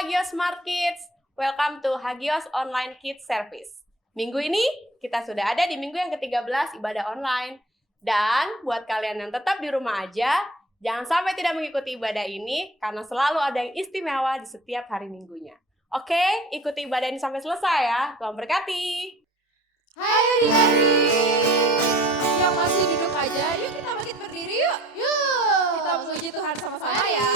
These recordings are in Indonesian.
Hagios Smart Kids, welcome to Hagios Online Kids Service. Minggu ini kita sudah ada di minggu yang ke-13 ibadah online. Dan buat kalian yang tetap di rumah aja, jangan sampai tidak mengikuti ibadah ini karena selalu ada yang istimewa di setiap hari minggunya. Oke, ikuti ibadah ini sampai selesai ya. Tuhan berkati. Hai adik-adik yang masih duduk aja, yuk kita bangkit berdiri yuk. Kita memuji Tuhan sama-sama ya.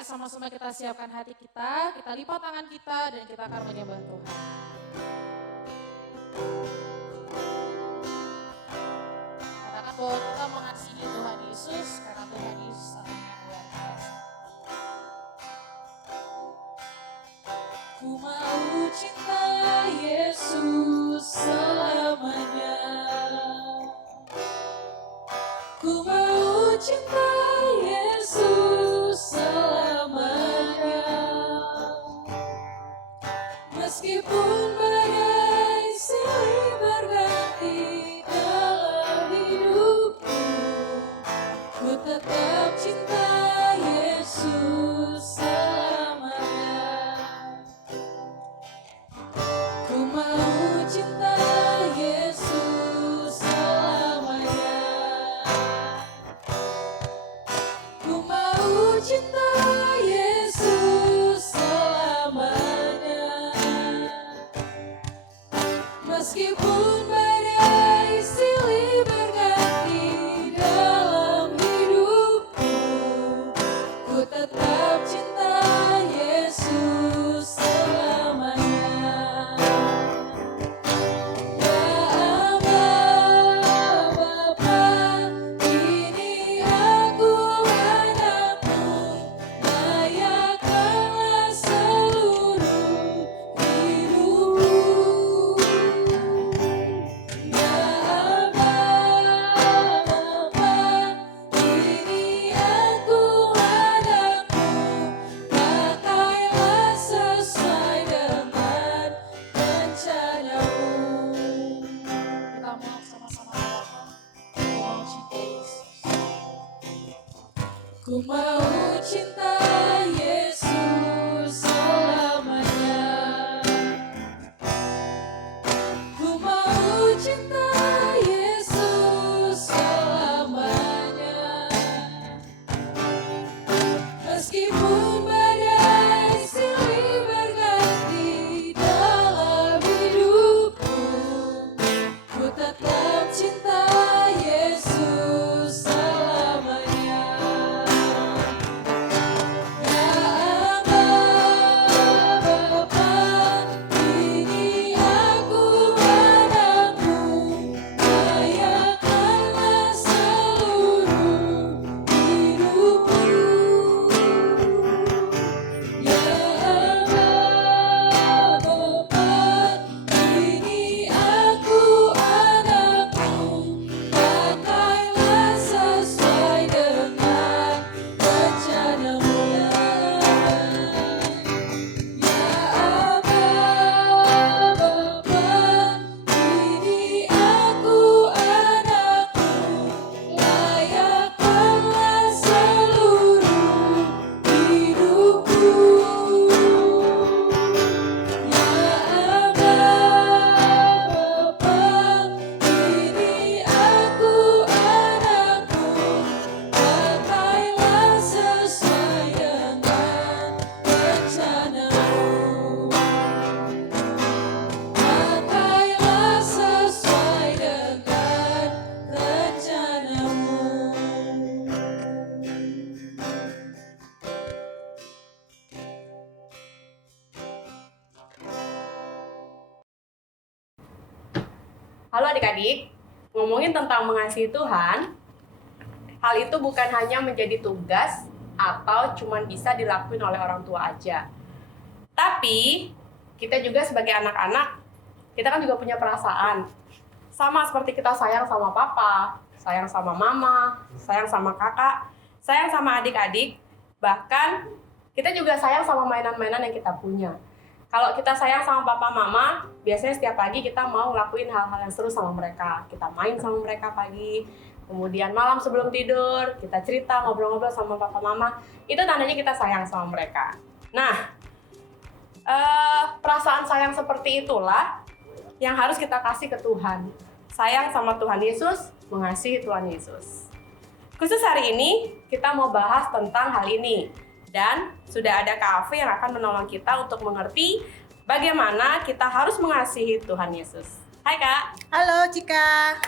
Sama-sama kita siapkan hati kita lipat tangan kita dan kita akan menyembah Tuhan. Katakan bahwa kita mengasihi Tuhan Yesus karena Tuhan Yesus adalah yang luar biasa. Ku mau cinta Yesus selamanya. Ku mau cinta Yesus selamanya, meskipun badai silih berganti dalam hidupku, ku tetap cinta Yesus selamanya. Ku mau cinta Yesus selamanya. Ku mau cinta Yesus selamanya, meskipun badai silih berganti dalam hidupku, ku tetap cinta Yesus selamanya. Ya Allah Bapa, ini aku anakmu, layakkanlah seluruh hidupku. Ya Allah Bapa, ini aku anakmu, cinta Yesus selamanya. Ku mau cinta Yesus selamanya. Meskipun badai silih berganti dalam hidupku, ku tetap cinta Yesus selamanya. Ya Aba, Bapa, ini aku anakmu, layakkanlah seluruh hidupku. Ya Aba, Bapa, ini aku anakmu, pakailah sesuai dengan rencanamu. Ya Aba, Bapa, ini aku anakmu, layakkanlah seluruh hidupku. Ya Aba, Bapa, ini aku anakmu, pakailah sesuai dengan rencanamu. Pakailah sesuai dengan rencanamu. Halo adik-adik, ngomongin tentang mengasihi Tuhan, hal itu bukan hanya menjadi tugas atau cuma bisa dilakuin oleh orang tua aja. Tapi, kita juga sebagai anak-anak, kita kan juga punya perasaan. Sama seperti kita sayang sama papa, sayang sama mama, sayang sama kakak, sayang sama adik-adik, bahkan kita juga sayang sama mainan-mainan yang kita punya. Kalau kita sayang sama papa mama, biasanya setiap pagi kita mau ngelakuin hal-hal yang seru sama mereka. Kita main sama mereka pagi, kemudian malam sebelum tidur, kita cerita, ngobrol-ngobrol sama papa mama. Itu tandanya kita sayang sama mereka. Nah, perasaan sayang seperti itulah yang harus kita kasih ke Tuhan. Sayang sama Tuhan Yesus, mengasihi Tuhan Yesus. Khusus hari ini, kita mau bahas tentang hal ini. Dan sudah ada Kak Afi yang akan menolong kita untuk mengerti bagaimana kita harus mengasihi Tuhan Yesus. Hai Kak. Halo Cika,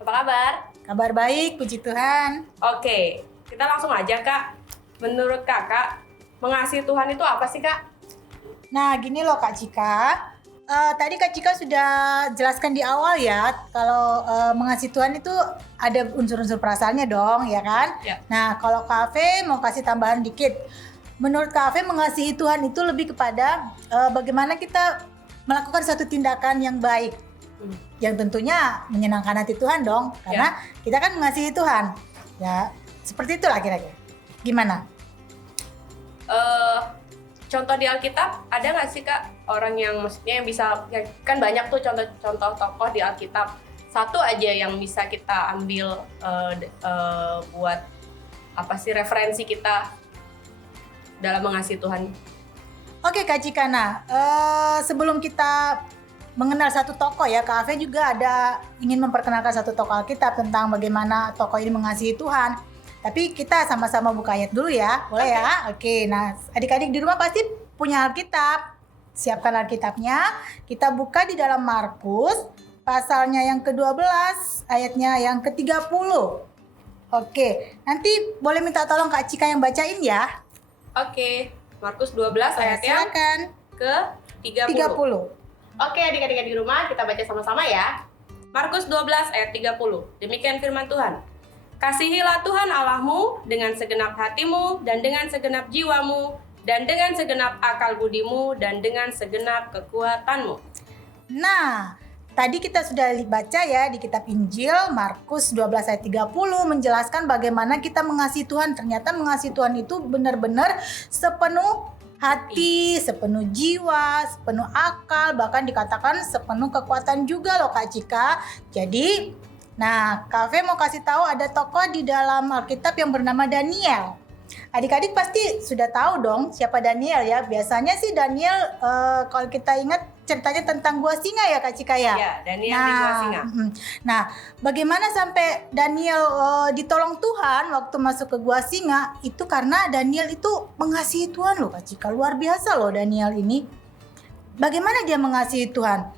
Apa kabar? kabar baik, puji Tuhan. Oke, kita langsung aja Kak. Menurut Kakak, mengasihi Tuhan itu apa sih Kak? Nah gini loh Kak Cika, tadi Kak Cika sudah jelaskan di awal ya, kalau mengasihi Tuhan itu ada unsur-unsur perasaannya dong, ya kan? Ya. Nah kalau Kak Ave mau kasih tambahan dikit, menurut Kak Ave mengasihi Tuhan itu lebih kepada bagaimana kita melakukan satu tindakan yang baik, yang tentunya menyenangkan hati Tuhan dong, karena kita kan mengasihi Tuhan. Ya seperti itulah kira-kira. Gimana? Contoh di Alkitab ada nggak sih Kak orang yang maksudnya yang bisa, kan banyak tuh contoh-contoh tokoh di Alkitab. Satu aja yang bisa kita ambil buat apa sih referensi kita dalam mengasihi Tuhan. Oke Kak Cika, nah sebelum kita mengenal satu tokoh ya, Kak Ave juga ada ingin memperkenalkan satu tokoh Alkitab tentang bagaimana tokoh ini mengasihi Tuhan. Tapi kita sama-sama buka ayat dulu ya, boleh ya? Oke, nah adik-adik di rumah pasti punya Alkitab. Siapkan Alkitabnya, kita buka di dalam Markus, pasalnya yang ke-12, ayatnya yang ke-30. Oke, nanti boleh minta tolong Kak Cika yang bacain ya. Oke, Markus 12 ayatnya Silakan. ke-30. 30. Oke, adik-adik di rumah kita baca sama-sama ya. Markus 12 ayat 30. Demikian firman Tuhan. Kasihilah Tuhan Allahmu dengan segenap hatimu dan dengan segenap jiwamu dan dengan segenap akal budimu dan dengan segenap kekuatanmu. Nah, tadi kita sudah baca ya di kitab Injil Markus 12 ayat 30 menjelaskan bagaimana kita mengasihi Tuhan. Ternyata mengasihi Tuhan itu benar-benar sepenuh hati, sepenuh jiwa, sepenuh akal, bahkan dikatakan sepenuh kekuatan juga loh Kak Cika. Jadi, nah Kak Ave mau kasih tahu ada tokoh di dalam Alkitab yang bernama Daniel. Adik-adik pasti sudah tahu dong siapa Daniel ya. Biasanya sih Daniel kalau kita ingat ceritanya tentang gua singa ya Kak Cika ya. Ya, Daniel di gua singa. Nah, bagaimana sampai Daniel ditolong Tuhan waktu masuk ke gua singa? Itu karena Daniel itu mengasihi Tuhan loh Kak Cika. Luar biasa loh Daniel ini. Bagaimana dia mengasihi Tuhan?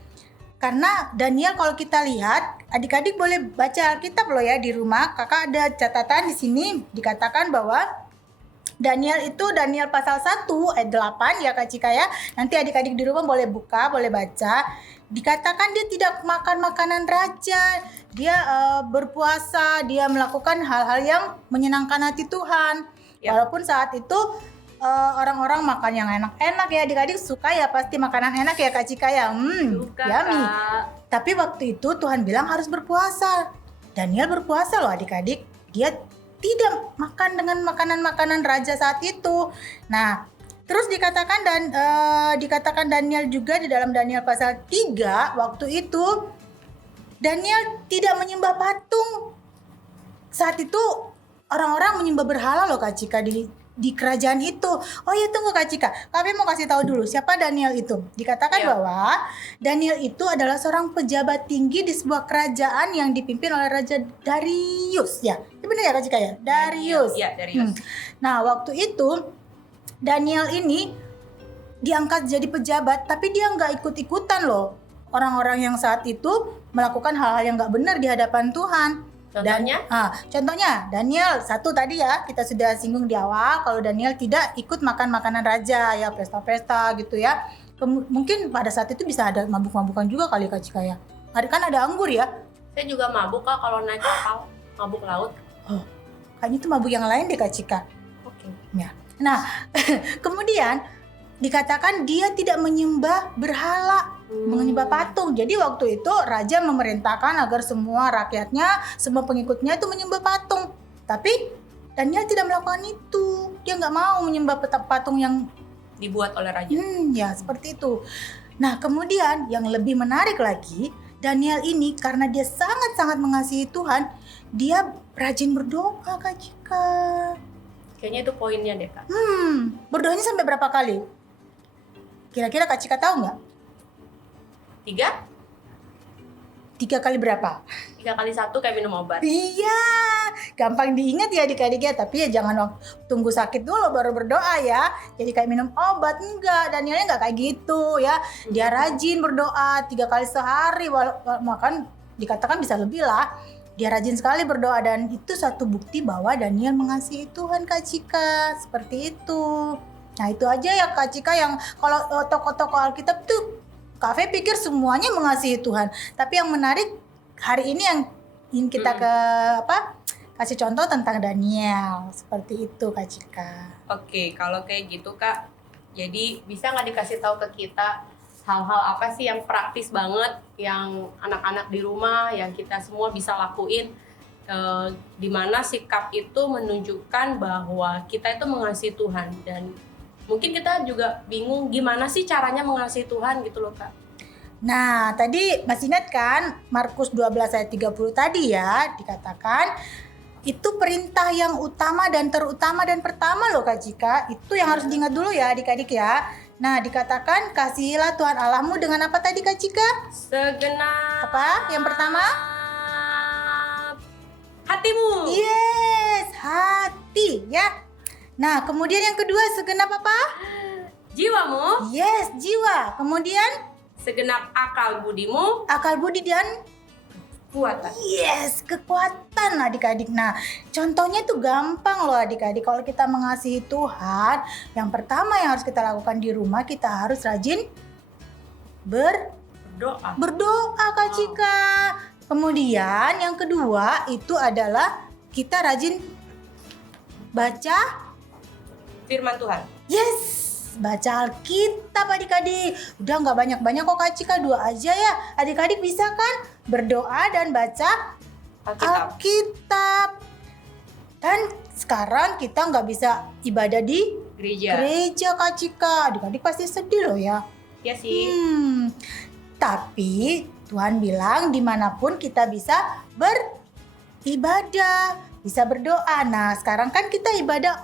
Karena Daniel kalau kita lihat, adik-adik boleh baca Alkitab loh ya di rumah. Kakak ada catatan di sini dikatakan bahwa Daniel itu Daniel pasal 1 ayat 8 ya Kak Cika ya. Nanti adik-adik di rumah boleh buka, boleh baca. Dikatakan dia tidak makan makanan raja. Dia berpuasa, dia melakukan hal-hal yang menyenangkan hati Tuhan. Ya. Walaupun saat itu orang-orang makan yang enak-enak ya, adik-adik suka ya pasti makanan enak ya Kak Cika ya. Suka, Yummy. Kak. Tapi waktu itu Tuhan bilang harus berpuasa. Daniel berpuasa loh adik-adik. Dia tidak makan dengan makanan-makanan raja saat itu. Nah, terus dikatakan dikatakan Daniel juga di dalam Daniel pasal 3 waktu itu Daniel tidak menyembah patung. Saat itu orang-orang menyembah berhala loh Kak Cika di kerajaan itu. Oh ya tunggu Kak Cika, kami mau kasih tahu dulu siapa Daniel itu. Dikatakan bahwa Daniel itu adalah seorang pejabat tinggi di sebuah kerajaan yang dipimpin oleh Raja Darius ya. Itu benar ya Kak Cika ya? Darius. Ya, Darius. Nah waktu itu Daniel ini diangkat jadi pejabat, tapi dia nggak ikut-ikutan loh. Orang-orang yang saat itu melakukan hal-hal yang nggak benar di hadapan Tuhan. Contohnya? Contohnya Daniel 1 tadi ya kita sudah singgung di awal kalau Daniel tidak ikut makan makanan raja ya, pesta-pesta gitu ya. Mungkin pada saat itu bisa ada mabuk-mabukan juga kali Kak Cika ya. Kan ada anggur ya. Saya juga mabuk Kak kalau naik kapal, mabuk laut. Oh, kayaknya itu mabuk yang lain deh Kak Cika. Oke. Ya. Nah, kemudian dikatakan dia tidak menyembah berhala, menyembah patung. Jadi waktu itu raja memerintahkan agar semua rakyatnya, semua pengikutnya itu menyembah patung. Tapi Daniel tidak melakukan itu. Dia nggak mau menyembah patung yang Dibuat oleh raja. ya seperti itu. Nah kemudian yang lebih menarik lagi, Daniel ini karena dia sangat-sangat mengasihi Tuhan, dia rajin berdoa Kak Cika. Kayaknya itu poinnya deh Kak. Berdoanya sampai berapa kali? Kira-kira Kak Cika tahu nggak? 3 kali berapa? 3 kali 1 kayak minum obat. Iya, gampang diingat ya adik-adik ya. Tapi ya jangan tunggu sakit dulu baru berdoa ya. Jadi kayak minum obat, enggak. Danielnya enggak kayak gitu ya. Dia rajin berdoa 3 kali sehari. Bahkan dikatakan bisa lebih lah. Dia rajin sekali berdoa dan itu satu bukti bahwa Daniel mengasihi Tuhan Kak Cika. Seperti itu. Nah itu aja ya Kak Cika yang kalau tokoh-tokoh Alkitab tuh Kak Fe pikir semuanya mengasihi Tuhan. Tapi yang menarik hari ini yang ingin kita kasih contoh tentang Daniel. Seperti itu Kak Cika. Oke, kalau kayak gitu Kak, jadi bisa nggak dikasih tahu ke kita hal-hal apa sih yang praktis banget yang anak-anak di rumah yang kita semua bisa lakuin, di mana sikap itu menunjukkan bahwa kita itu mengasihi Tuhan. Dan mungkin kita juga bingung gimana sih caranya mengasihi Tuhan gitu loh Kak. Nah tadi masih ingat kan Markus 12 ayat 30 tadi ya, dikatakan itu perintah yang utama dan terutama dan pertama loh Kak Cika. Itu yang harus diingat dulu ya adik-adik ya. Nah dikatakan kasihilah Tuhan Allahmu dengan apa tadi Kak Cika? Segenap Apa yang pertama? hatimu. Yes, hati ya. Nah kemudian yang kedua segenap apa? Jiwamu. Yes, jiwa. Kemudian Segenap akal budimu. akal budi dan Kuatan. yes, kekuatan adik-adik. Nah, contohnya itu gampang loh adik-adik. Kalau kita mengasihi Tuhan, yang pertama yang harus kita lakukan di rumah, kita harus rajin Berdoa. berdoa Kak Cika. Kemudian yang kedua itu adalah kita rajin baca Firman Tuhan. yes, baca Alkitab adik-adik. Udah nggak banyak-banyak kok Kak Cika, 2 aja ya. Adik-adik bisa kan berdoa dan baca Alkitab. Dan sekarang kita nggak bisa ibadah di gereja Kak Cika. Adik-adik pasti sedih loh ya. Ya sih. Tapi Tuhan bilang dimanapun kita bisa beribadah, bisa berdoa. Nah sekarang kan kita ibadah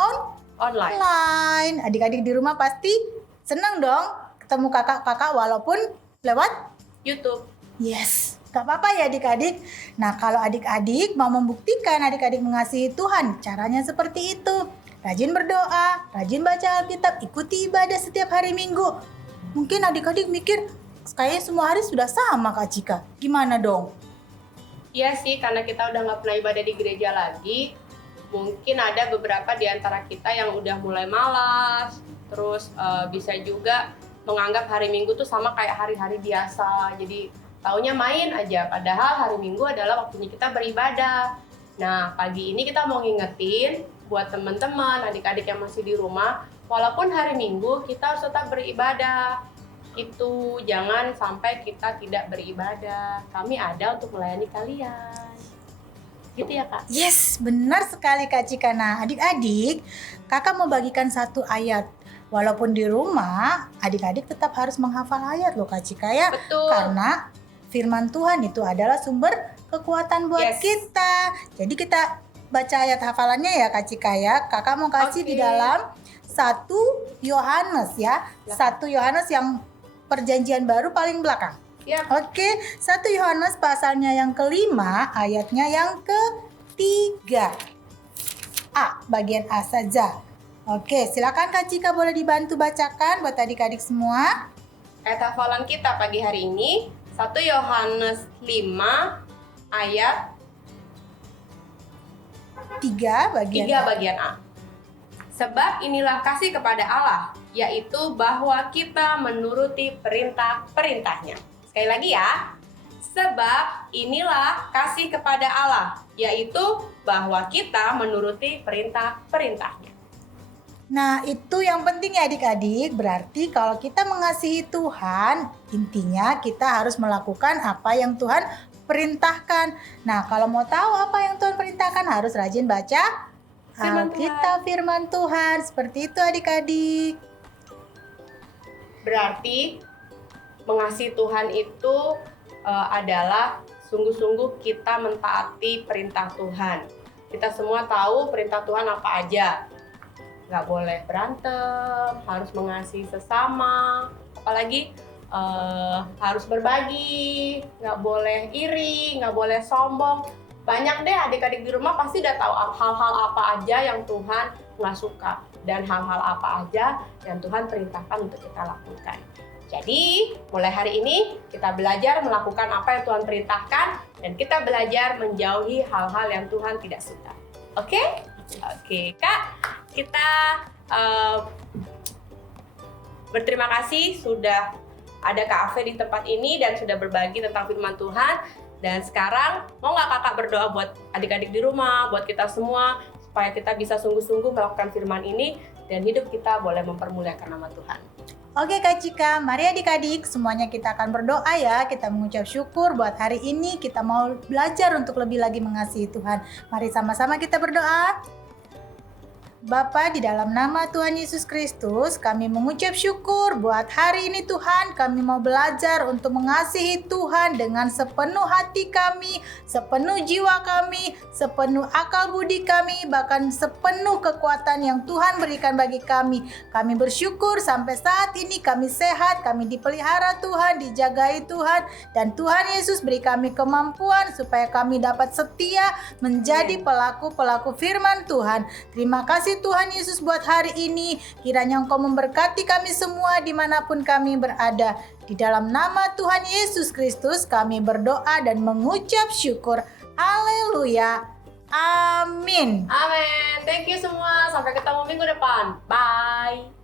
online. Adik-adik di rumah pasti senang dong ketemu kakak-kakak walaupun lewat YouTube. yes. Gak apa-apa ya adik-adik. Nah kalau adik-adik mau membuktikan adik-adik mengasihi Tuhan, caranya seperti itu. Rajin berdoa, rajin baca Alkitab, ikuti ibadah setiap hari Minggu. Mungkin adik-adik mikir, kayaknya semua hari sudah sama Kak Cika. Gimana dong? Iya sih, karena kita udah nggak pernah ibadah di gereja lagi, mungkin ada beberapa di antara kita yang udah mulai malas, terus bisa juga menganggap hari Minggu tuh sama kayak hari-hari biasa, jadi taunya main aja, padahal hari Minggu adalah waktunya kita beribadah. Nah, pagi ini kita mau ngingetin buat teman-teman, adik-adik yang masih di rumah, walaupun hari Minggu kita harus tetap beribadah. Itu jangan sampai kita tidak beribadah. Kami ada untuk melayani kalian. Gitu ya, Kak? Yes, benar sekali Kak Cika. Nah, adik-adik, kakak mau bagikan satu ayat. Walaupun di rumah, adik-adik tetap harus menghafal ayat loh Kak Cika ya. Betul. Karena firman Tuhan itu adalah sumber kekuatan buat Yes. kita. Jadi kita baca ayat hafalannya ya Kak Cika ya. Kakak mau kasih di Oke. dalam 1 Yohanes ya. 1 Yohanes yang perjanjian baru paling belakang. Siap. Oke, 1 Yohanes pasalnya yang kelima, ayatnya yang ketiga. A, bagian A saja. Oke, silakan Kak Cika boleh dibantu bacakan buat adik-adik semua. Ayat hafalan kita pagi hari ini 1 Yohanes 5 ayat 3 bagian 3 bagian A. Sebab inilah kasih kepada Allah, yaitu bahwa kita menuruti perintah-perintahnya. Sekali lagi ya. Sebab inilah kasih kepada Allah, yaitu bahwa kita menuruti perintah-perintahnya. Nah, itu yang penting ya adik-adik. Berarti kalau kita mengasihi Tuhan, intinya kita harus melakukan apa yang Tuhan perintahkan. Nah, kalau mau tahu apa yang Tuhan perintahkan, harus rajin baca Firman Alkitab, firman Tuhan. Seperti itu adik-adik. Berarti mengasihi Tuhan itu adalah sungguh-sungguh kita mentaati perintah Tuhan. Kita semua tahu perintah Tuhan apa aja. Nggak boleh berantem, harus mengasihi sesama, apalagi harus berbagi, nggak boleh iri, nggak boleh sombong. Banyak deh adik-adik di rumah pasti udah tahu hal-hal apa aja yang Tuhan nggak suka dan hal-hal apa aja yang Tuhan perintahkan untuk kita lakukan. Jadi mulai hari ini kita belajar melakukan apa yang Tuhan perintahkan dan kita belajar menjauhi hal-hal yang Tuhan tidak suka. Oke? Oke, Kak, kita berterima kasih sudah ada Kak Ave di tempat ini dan sudah berbagi tentang firman Tuhan. Dan sekarang mau nggak kakak berdoa buat adik-adik di rumah, buat kita semua, supaya kita bisa sungguh-sungguh melakukan firman ini dan hidup kita boleh mempermuliakan nama Tuhan. Oke Kak Cika, mari adik-adik semuanya kita akan berdoa ya. Kita mengucap syukur buat hari ini kita mau belajar untuk lebih lagi mengasihi Tuhan. Mari sama-sama kita berdoa. Bapa, di dalam nama Tuhan Yesus Kristus, kami mengucap syukur buat hari ini Tuhan. Kami mau belajar untuk mengasihi Tuhan dengan sepenuh hati kami, sepenuh jiwa kami, sepenuh akal budi kami, bahkan sepenuh kekuatan yang Tuhan berikan bagi kami. Kami bersyukur sampai saat ini kami sehat, kami dipelihara Tuhan, dijagai Tuhan, dan Tuhan Yesus beri kami kemampuan supaya kami dapat setia menjadi pelaku-pelaku firman Tuhan. Terima kasih Tuhan Yesus buat hari ini. Kiranya Engkau memberkati kami semua dimanapun kami berada. Di dalam nama Tuhan Yesus Kristus kami berdoa dan mengucap syukur. Haleluya. Amin. Amin. Thank you semua. Sampai ketemu minggu depan. Bye.